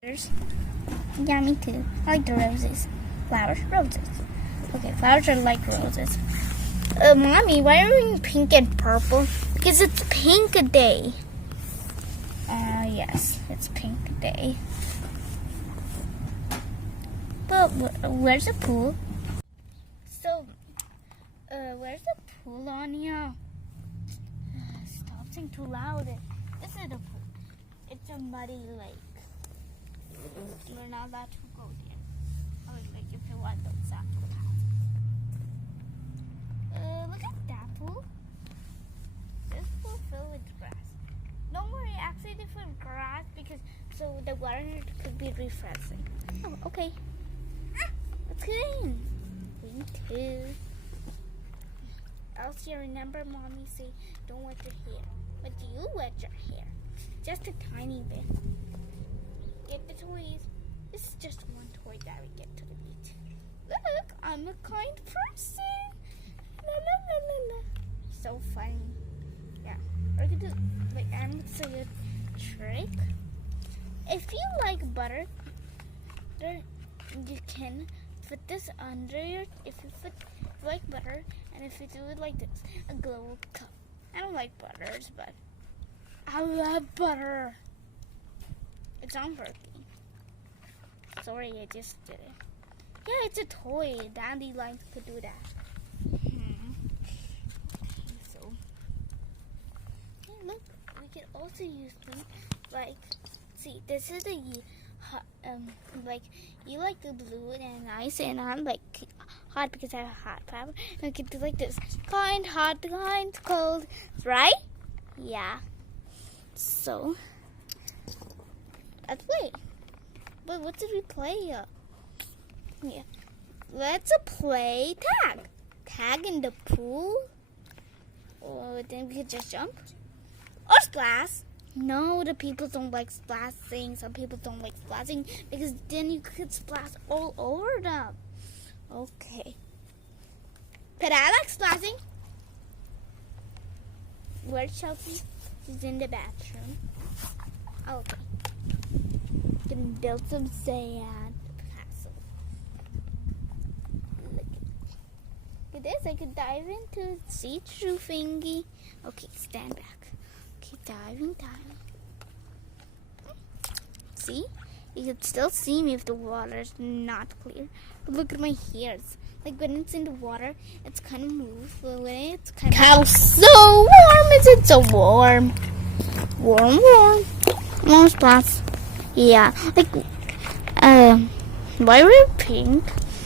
Yeah, me too. I like the roses. Flowers, roses. Okay, flowers are like roses. Mommy, why are we in pink and purple? Because it's pink day. Yes, it's pink day. But where's the pool? So, where's the pool, Annia? Stop saying too loud. This is the pool. It's a muddy lake. You're not allowed to go there. Oh, like if you want the path. Look at that pool. This pool filled with grass. Don't worry, actually they put grass because so the water could be refreshing. Oh, okay. Let's get in. Me too. Elsa, remember mommy say don't wet your hair. But do you wet your hair? Just a tiny bit. Get the toys. This is just one toy that we get to the beach. Look, I'm a kind person. La la la la la. So funny. Yeah, we're gonna do. Like, I'm gonna show you a trick. If you like butter, then you can put this under your. If you like butter, and if you do it like this, a global cup. I don't like butters, but I love butter. It's not working. Sorry, I just did it. Yeah, it's a toy. Dandelions could do that. So, hey, look, we can also use them. Like, see, this is the like you like the blue and ice, and I'm like hot because I have hot power. And we can do like this: kind, hot, kind, cold, right? Yeah. So. Let's play. But what did we play? Yeah. Let's play tag. Tag in the pool. Or then we could just jump. Or splash. No, the people don't like splashing. Some people don't like splashing because then you could splash all over them. Okay. But I like splashing. Where's Chelsea? She's in the bathroom. Okay. Can build some sand castle. Look at this. I could dive into see-through thingy. Okay, stand back. Okay, diving. See? You can still see me if the water is not clear. But look at my hairs. Like when it's in the water, it's kind of moves. But when it's kind of... How so warm is it? So warm. Warm. Warm spots. Yeah, like, why were you pink?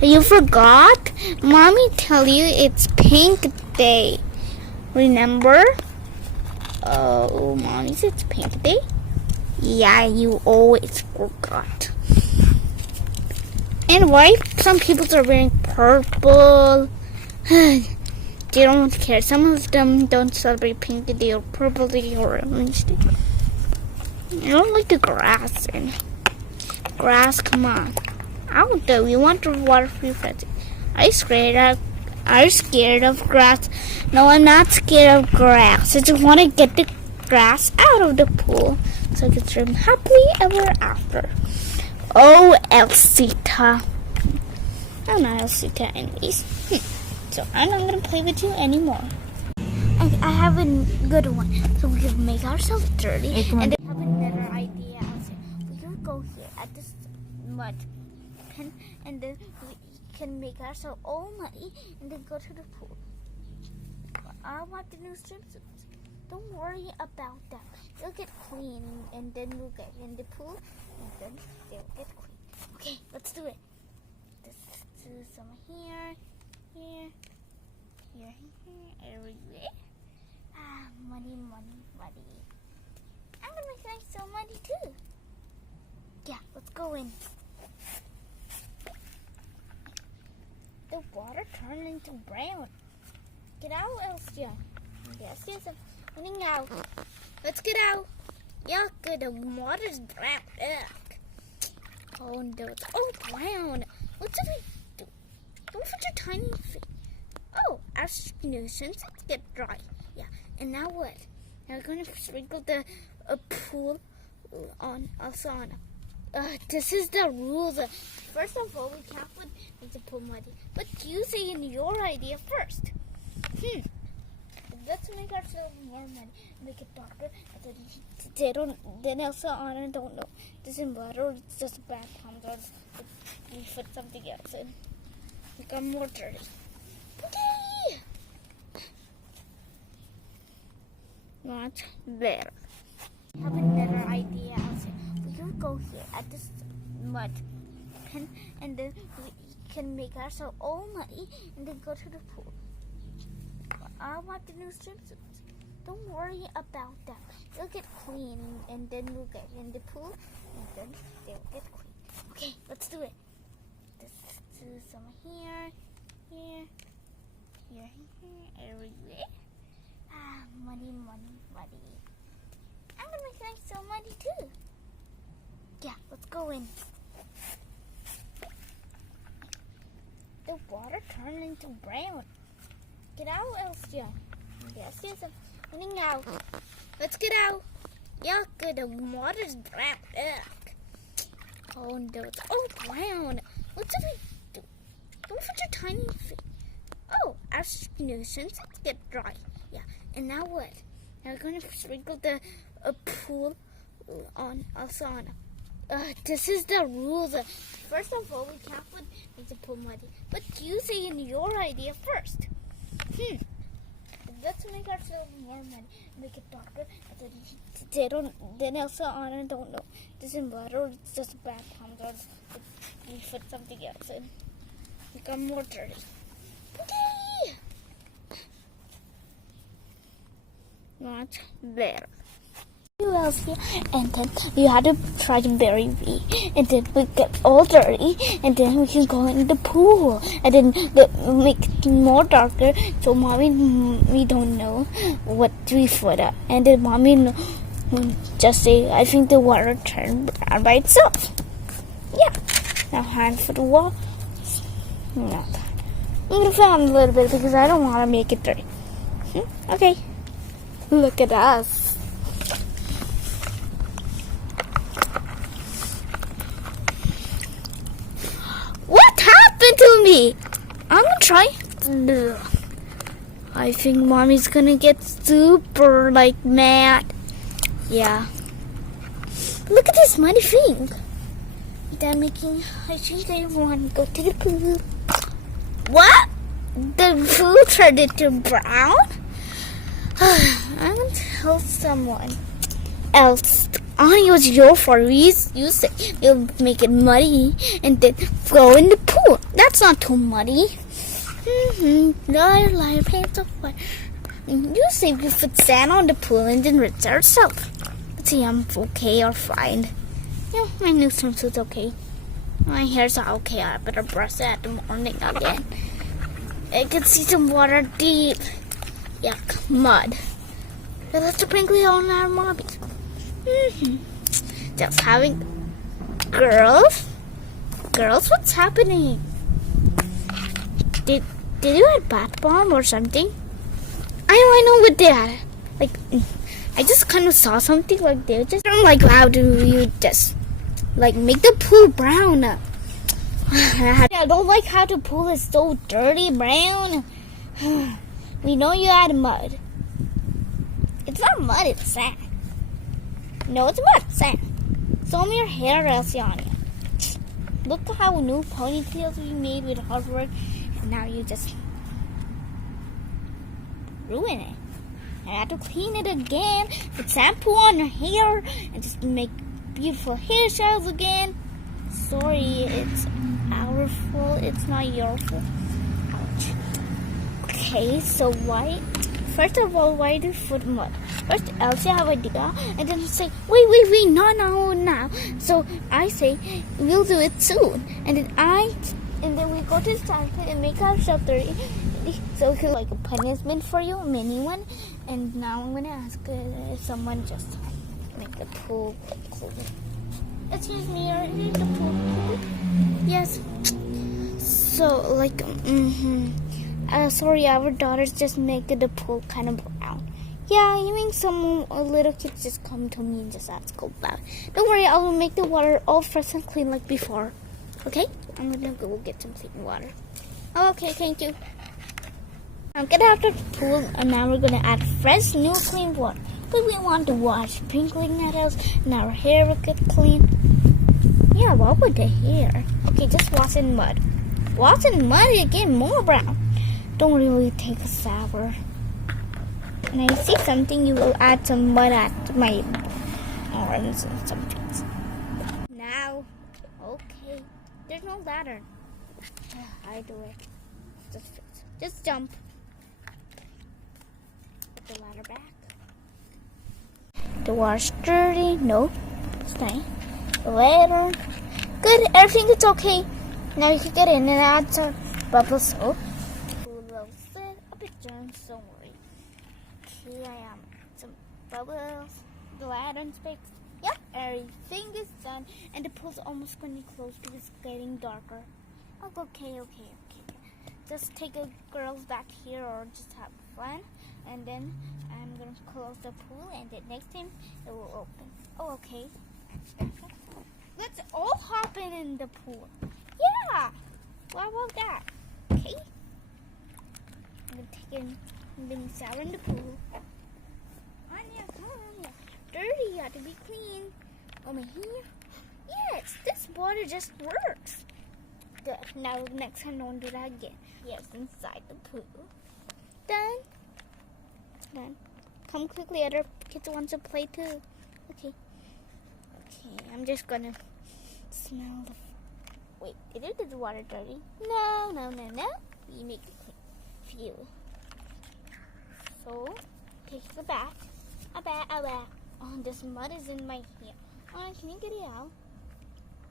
You forgot? Mommy tell you it's pink day. Remember? Oh, mommy said it's pink day? Yeah, you always forgot. And why some people are wearing purple? They don't care. Some of them don't celebrate pink day or purple day or orange day. I don't like the grass. Grass, come on. Out though, you want the water-free fence. Are you scared of grass? No, I'm not scared of grass. I just want to get the grass out of the pool so I can swim happily ever after. Oh, Elsita. I'm not Elsita anyways. So I'm not going to play with you anymore. And I have a good one. So we can make ourselves dirty. And then have another idea. We can go here at this mud pen, and then we can make ourselves all muddy, and then go to the pool. I want the new swimsuits. Don't worry about that. They'll get clean, and then we'll get in the pool, and then they'll get clean. Okay, let's do it. Let's do some here, everywhere. Muddy. I'm gonna make myself so muddy too. Yeah, let's go in. The water turned into brown. Get out, Elsa. Yes, I'm running out. Let's get out. Yuck, the water's brown. Ugh. Oh no, it's all brown. What do we do? Don't put your tiny feet. Oh, our nuisance get dry. Yeah, and now what? Now we're going to sprinkle the pool on Elsa Anna. This is the rules. First of all, we can't put the pool muddy. But you say in your idea first. Let's make ourselves more muddy. Make it darker. Then Elsa Anna don't know. This is mud or it's just bad palms or we put something else in. Become more dirty. Okay. Much better. I have another idea, Elsa. We can go here at this mud pen and then we can make ourselves all muddy and then go to the pool. I want the new swimsuits. Don't worry about that. They'll get clean and then we'll get in the pool and then they'll get clean. Okay, let's do it. Let's do some here, everywhere. Muddy. I'm gonna make mine so muddy too. Yeah, let's go in. The water turned into brown. Get out, Elsa. Yes, I'm running out. Let's get out. Yuck, the water's brown. Ugh. Oh no, it's all brown. What did we do? Don't put your tiny feet. Oh, our nuisance get dry. Yeah, and now what? Now we're going to sprinkle the pool on Elsa Anna. This is the rules. First of all, we can't put the pool muddy. But you say in your idea first. Let's make ourselves more muddy. Make it darker. Then Elsa Anna don't know. This is mud or it's just bad palms or we put something else in. Become more dirty. Okay. Much better. Elsa, and then we had to try to bury me, and then we get all dirty, and then we can go in the pool, and then make it more darker, so mommy, we don't know what we put up, and then mommy just say, I think the water turned brown by itself. Yeah, now hand for the wall. No, I'm gonna fan a little bit because I don't want to make it dirty. Okay, look at us. What happened to me? I'm gonna try. I think mommy's gonna get super mad. Yeah. Look at this muddy thing. I think I want to go to the pool. What? The pool turned into brown? I'm gonna tell someone else. It was your fault. You say you'll make it muddy and then go in the pool. That's not too muddy. Liar, pants of what? You say we put sand on the pool and then rinse ourselves. Let's see, I'm okay or fine. Yeah, my new swimsuit's okay. My hair's okay. I better brush it in the morning again. I can see some water deep. Yuck, mud. But let's sprinkle it on our mobbies. Just having girls, what's happening? Did you have bath bomb or something? I know what they had. I just kind of saw something they were just how do you just make the pool brown? I don't like how the pool is so dirty brown. We know you had mud. It's not mud, it's sand. No, it's mud, sand. Show me your hair, Elsa Anna. Look at how new ponytails we made with hard work, and now you just ruin it. I have to clean it again, put shampoo on your hair, and just make beautiful hairstyles again. Sorry, it's our fault. It's not your fault. Ouch. Okay, so why? First of all, why do you put mud? First, Elsa have an idea, and then say, wait, no. So I say, we'll do it soon, and then we go to the toilet and make ourselves dirty. So it's a punishment for you, a mini one. And now I'm gonna ask if someone just make the pool clean. Excuse me, is the pool clean? Yes. So sorry, our daughters just make the pool kind of brown. Yeah, you mean some little kids just come to me and just ask go back. Don't worry, I will make the water all fresh and clean like before. Okay? I'm gonna go get some clean water. Oh, okay, thank you. Now get out of the pool, and now we're gonna add fresh, new, clean water. Because we want to wash sprinkling nettles, and our hair will get clean. Yeah, what with the hair? Okay, just wash in mud. Wash in mud, you get more brown. Don't really take a shower. And I see something, you will add some mud at my arms and some things. Now, okay, there's no ladder. I do it. Just jump. Put the ladder back. The water's dirty. No, stay. The ladder. Good, everything is okay. Now you can get in and add some bubble soap. We'll sit a bit germs, don't worry. Here I am. Some bubbles. The ladder's fixed. Yep, everything is done. And the pool's almost going to close because it's getting darker. Oh, okay. Just take the girls back here or just have fun. And then I'm going to close the pool and then next time it will open. Oh, okay. Let's all hop in the pool. Yeah. What about that? Okay. I'm going to take a shower in the pool. Annia, come on, Annia. Dirty, you have to be clean. Over here. Yes, this water just works. Good. Now next time don't do that again. Yes, inside the pool. Done. Done. Come quickly, other kids want to play too. Okay. Okay, I'm just gonna smell the... Wait, is the water dirty? No. We make it clean. Phew. So, take the bath. A bath. Oh, this mud is in my hair. Oh, can you get it out?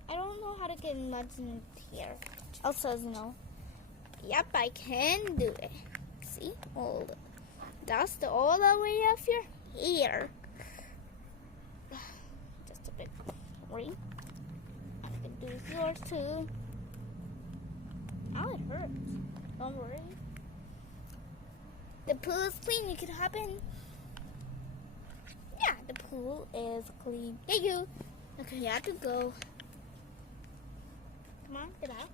I don't know how to get mud in here. Elsa says no. Yep, I can do it. See? All the dust all the way off your hair. Just a bit. Worry. I can do yours too. Oh, it hurts. Don't worry. The pool is clean. You can hop in. Yeah, the pool is clean. Hey, you. Okay, you have to go. Come on, get out.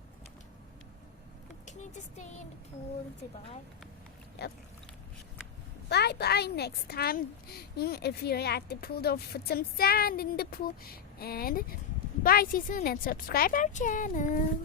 Can you just stay in the pool and say bye? Yep. Bye next time. If you're at the pool, don't put some sand in the pool. And bye, see you soon, and subscribe our channel.